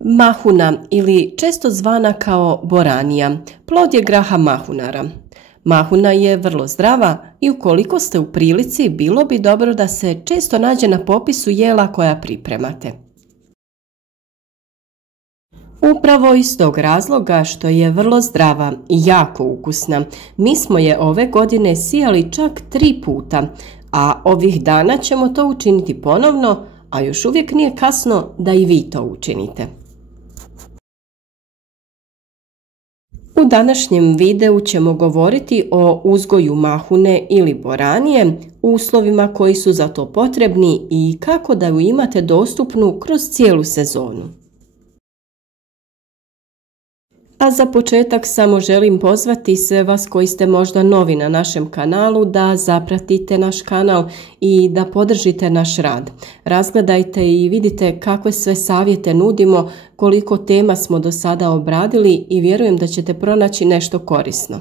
Mahuna ili često zvana kao boranija, plod je graha mahunara. Mahuna je vrlo zdrava i ukoliko ste u prilici, bilo bi dobro da se često nađe na popisu jela koja pripremate. Upravo iz tog razloga što je vrlo zdrava i jako ukusna, mi smo je ove godine sijali čak 3 puta, a ovih dana ćemo to učiniti ponovno, a još uvijek nije kasno da i vi to učinite. U današnjem videu ćemo govoriti o uzgoju mahune ili boranije, uslovima koji su za to potrebni i kako da ju imate dostupnu kroz cijelu sezonu. A za početak samo želim pozvati sve vas koji ste možda novi na našem kanalu da zapratite naš kanal i da podržite naš rad. Razgledajte i vidite kakve sve savjete nudimo, koliko tema smo do sada obradili i vjerujem da ćete pronaći nešto korisno.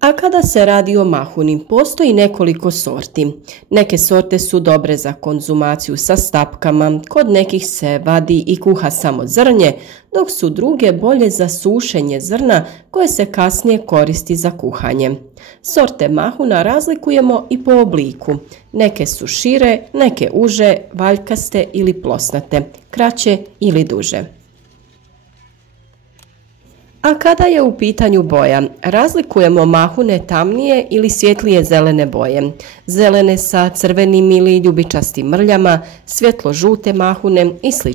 A kada se radi o mahuni, postoji nekoliko sorti. Neke sorte su dobre za konzumaciju sa stapkama, kod nekih se vadi i kuha samo zrnje, dok su druge bolje za sušenje zrna koje se kasnije koristi za kuhanje. Sorte mahuna razlikujemo i po obliku. Neke su šire, neke uže, valjkaste ili plosnate, kraće ili duže. A kada je u pitanju boja, razlikujemo mahune tamnije ili svjetlije zelene boje, zelene sa crvenim ili ljubičastim mrljama, svjetlo žute mahune i sl.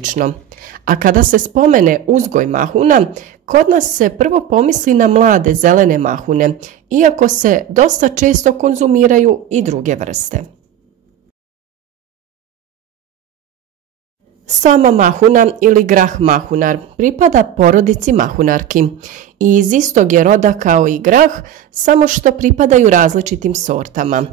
A kada se spomene uzgoj mahuna, kod nas se prvo pomisli na mlade zelene mahune, iako se dosta često konzumiraju i druge vrste. Sama mahuna ili grah mahunar pripada porodici mahunarki i iz istog je roda kao i grah, samo što pripadaju različitim sortama.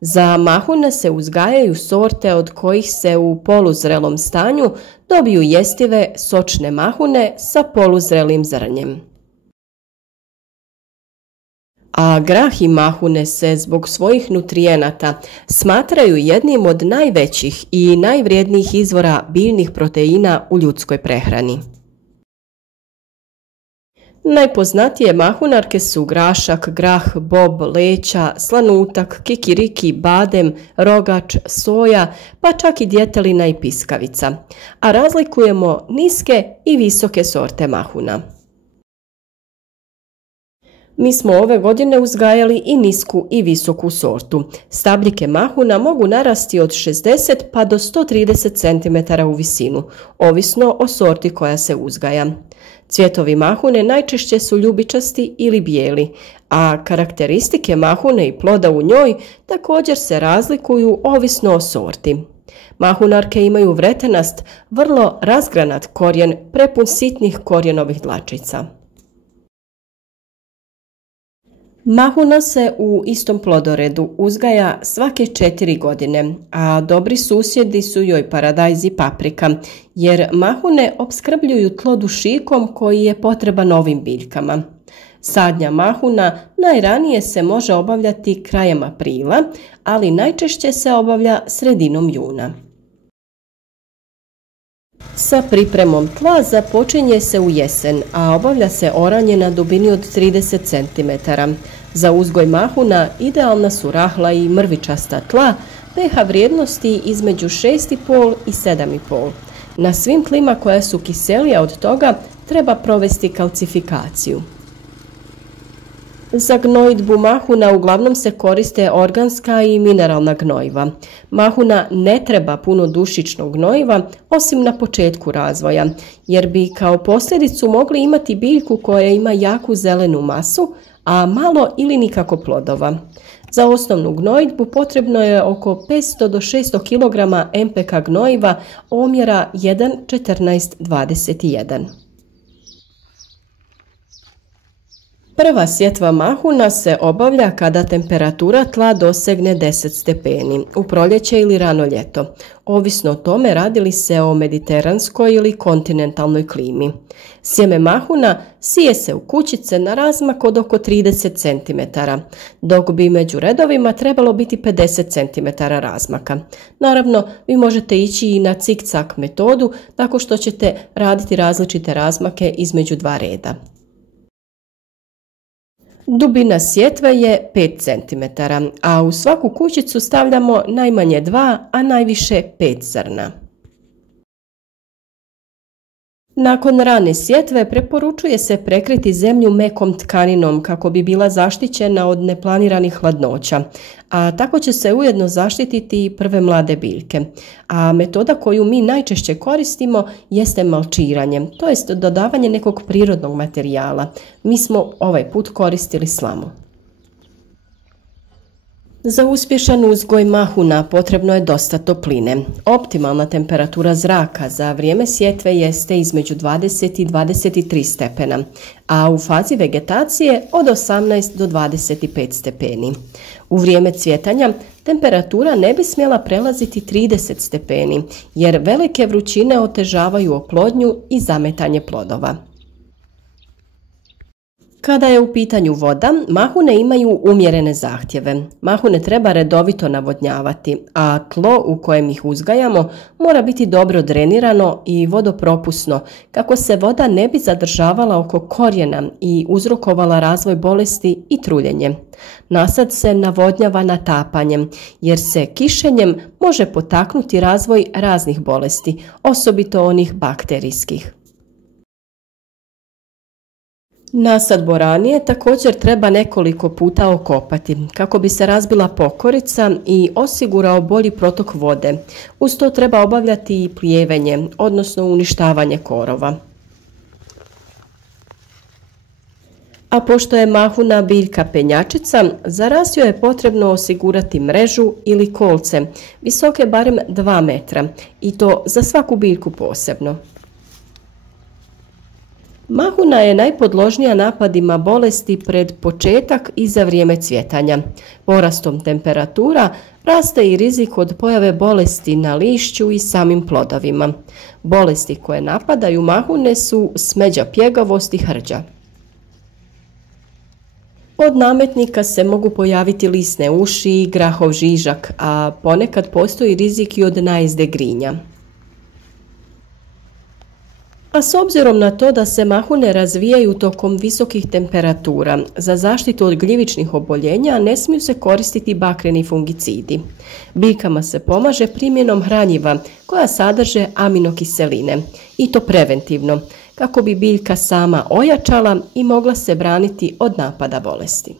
Za mahune se uzgajaju sorte od kojih se u poluzrelom stanju dobiju jestive sočne mahune sa poluzrelim zrnjem. A grah i mahune se zbog svojih nutrijenata smatraju jednim od najvećih i najvrijednijih izvora biljnih proteina u ljudskoj prehrani. Najpoznatije mahunarke su grašak, grah, bob, leća, slanutak, kikiriki, badem, rogač, soja, pa čak i djetelina i piskavica, a razlikujemo niske i visoke sorte mahuna. Mi smo ove godine uzgajali i nisku i visoku sortu. Stabljike mahuna mogu narasti od 60 pa do 130 cm u visinu, ovisno o sorti koja se uzgaja. Cvjetovi mahune najčešće su ljubičasti ili bijeli, a karakteristike mahune i ploda u njoj također se razlikuju ovisno o sorti. Mahunarke imaju vretenast, vrlo razgranat korijen prepun sitnih korijenovih dlačica. Mahuna se u istom plodoredu uzgaja svake 4 godine, a dobri susjedi su joj paradajz i paprika, jer mahune opskrbljuju tlo dušikom koji je potreban ovim biljkama. Sadnja mahuna najranije se može obavljati krajem aprila, ali najčešće se obavlja sredinom juna. Sa pripremom tla započinje se u jesen, a obavlja se oranje na dubini od 30 cm. Za uzgoj mahuna idealna su rahla i mrvičasta tla, pH vrijednosti između 6,5 i 7,5. Na svim tlima koja su kiselija od toga treba provesti kalcifikaciju. Za gnojidbu mahuna uglavnom se koriste organska i mineralna gnojiva. Mahuna ne treba puno dušičnog gnojiva osim na početku razvoja, jer bi kao posljedicu mogli imati biljku koja ima jaku zelenu masu, a malo ili nikako plodova. Za osnovnu gnojidbu potrebno je oko 500 do 600 kg MPK gnojiva omjera 1:14:21. Prva sjetva mahuna se obavlja kada temperatura tla dosegne 10 stepeni, u proljeće ili rano ljeto, ovisno o tome radi li se o mediteranskoj ili kontinentalnoj klimi. Sjeme mahuna sije se u kućice na razmak od oko 30 cm, dok bi među redovima trebalo biti 50 cm razmaka. Naravno, vi možete ići i na cik-cak metodu, tako što ćete raditi različite razmake između dva reda. Dubina sjetve je 5 cm, a u svaku kućicu stavljamo najmanje 2, a najviše 5 zrna. Nakon rane sjetve preporučuje se prekriti zemlju mekom tkaninom kako bi bila zaštićena od neplaniranih hladnoća, a tako će se ujedno zaštititi i prve mlade biljke. A metoda koju mi najčešće koristimo jeste malčiranje, to jest dodavanje nekog prirodnog materijala. Mi smo ovaj put koristili slamu. Za uspješan uzgoj mahuna potrebno je dosta topline. Optimalna temperatura zraka za vrijeme sjetve jeste između 20 i 23 stepena, a u fazi vegetacije od 18 do 25 stepeni. U vrijeme cvjetanja temperatura ne bi smjela prelaziti 30 stepeni, jer velike vrućine otežavaju oplodnju i zametanje plodova. Kada je u pitanju voda, mahune imaju umjerene zahtjeve. Mahune treba redovito navodnjavati, a tlo u kojem ih uzgajamo mora biti dobro drenirano i vodopropusno kako se voda ne bi zadržavala oko korijena i uzrokovala razvoj bolesti i truljenje. Nasad se navodnjava natapanjem jer se kišenjem može potaknuti razvoj raznih bolesti, osobito onih bakterijskih. Nasad boranije također treba nekoliko puta okopati kako bi se razbila pokorica i osigurao bolji protok vode. Uz to treba obavljati i plijevenje, odnosno uništavanje korova. A pošto je mahuna biljka penjačica, za rasiju je potrebno osigurati mrežu ili kolce, visoke barem 2 metra, i to za svaku biljku posebno. Mahuna je najpodložnija napadima bolesti pred početak i za vrijeme cvjetanja. Porastom temperatura raste i rizik od pojave bolesti na lišću i samim plodovima. Bolesti koje napadaju mahune su smeđa pjegavost i hrđa. Od nametnika se mogu pojaviti lisne uši i grahov žižak, a ponekad postoji rizik i od najezde grinja. A s obzirom na to da se mahune razvijaju tokom visokih temperatura, za zaštitu od gljivičnih oboljenja ne smiju se koristiti bakreni fungicidi. Biljkama se pomaže primjenom hranjiva koja sadrže aminokiseline, i to preventivno, kako bi biljka sama ojačala i mogla se braniti od napada bolesti.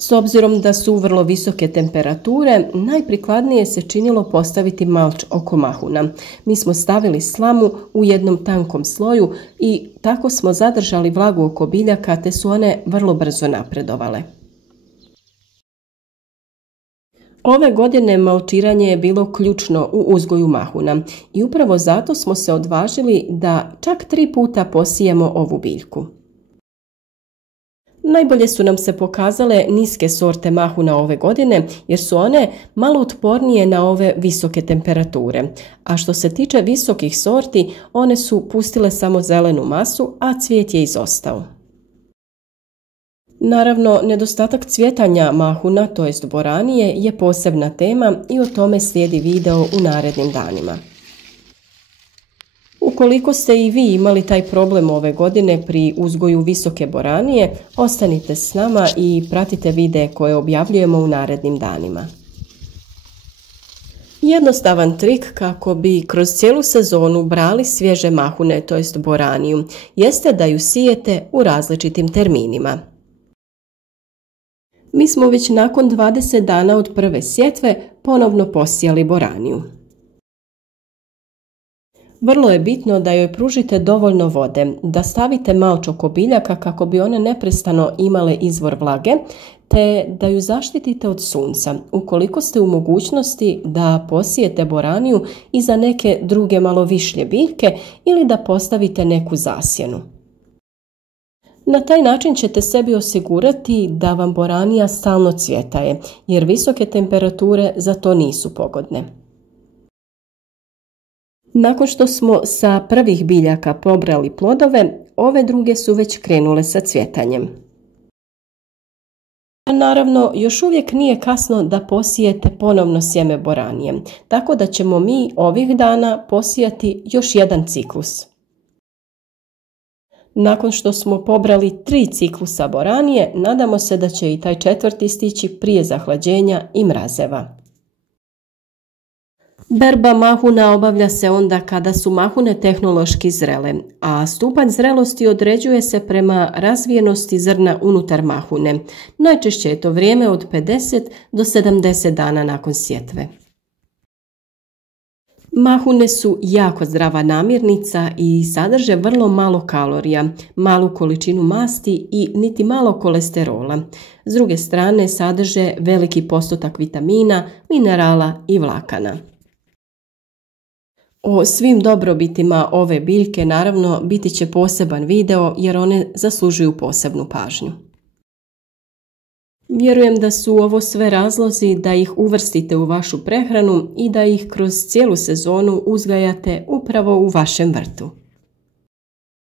S obzirom da su vrlo visoke temperature, najprikladnije se činilo postaviti malč oko mahuna. Mi smo stavili slamu u jednom tankom sloju i tako smo zadržali vlagu oko biljaka, te su one vrlo brzo napredovale. Ove godine malčiranje je bilo ključno u uzgoju mahuna i upravo zato smo se odvažili da čak 3 puta posijemo ovu biljku. Najbolje su nam se pokazale niske sorte mahuna ove godine jer su one malo otpornije na ove visoke temperature, a što se tiče visokih sorti, one su pustile samo zelenu masu, a cvijet je izostao. Naravno, nedostatak cvjetanja mahuna, to jest boranije, je posebna tema i o tome slijedi video u narednim danima. Ukoliko ste i vi imali taj problem ove godine pri uzgoju visoke boranije, ostanite s nama i pratite videe koje objavljujemo u narednim danima. Jednostavan trik kako bi kroz cijelu sezonu brali svježe mahune, to jest boraniju, jeste da ju sijete u različitim terminima. Mi smo već nakon 20 dana od prve sjetve ponovno posijali boraniju. Vrlo je bitno da joj pružite dovoljno vode, da stavite malč oko biljaka kako bi one neprestano imale izvor vlage, te da ju zaštitite od sunca, ukoliko ste u mogućnosti da posijete boraniju i za neke druge malo višlje biljke ili da postavite neku zasjenu. Na taj način ćete sebi osigurati da vam boranija stalno cvjetaje, jer visoke temperature za to nisu pogodne. Nakon što smo sa prvih biljaka pobrali plodove, ove druge su već krenule sa cvjetanjem. Naravno, još uvijek nije kasno da posijete ponovno sjeme boranije, tako da ćemo mi ovih dana posijati još jedan ciklus. Nakon što smo pobrali 3 ciklusa boranije, nadamo se da će i taj 4. stići prije zahlađenja i mrazeva. Berba mahuna obavlja se onda kada su mahune tehnološki zrele, a stupanj zrelosti određuje se prema razvijenosti zrna unutar mahune. Najčešće je to vrijeme od 50 do 70 dana nakon sjetve. Mahune su jako zdrava namirnica i sadrže vrlo malo kalorija, malu količinu masti i niti malo kolesterola. S druge strane sadrže veliki postotak vitamina, minerala i vlakana. O svim dobrobitima ove biljke naravno biti će poseban video jer one zaslužuju posebnu pažnju. Vjerujem da su ovo sve razlozi da ih uvrstite u vašu prehranu i da ih kroz cijelu sezonu uzgajate upravo u vašem vrtu.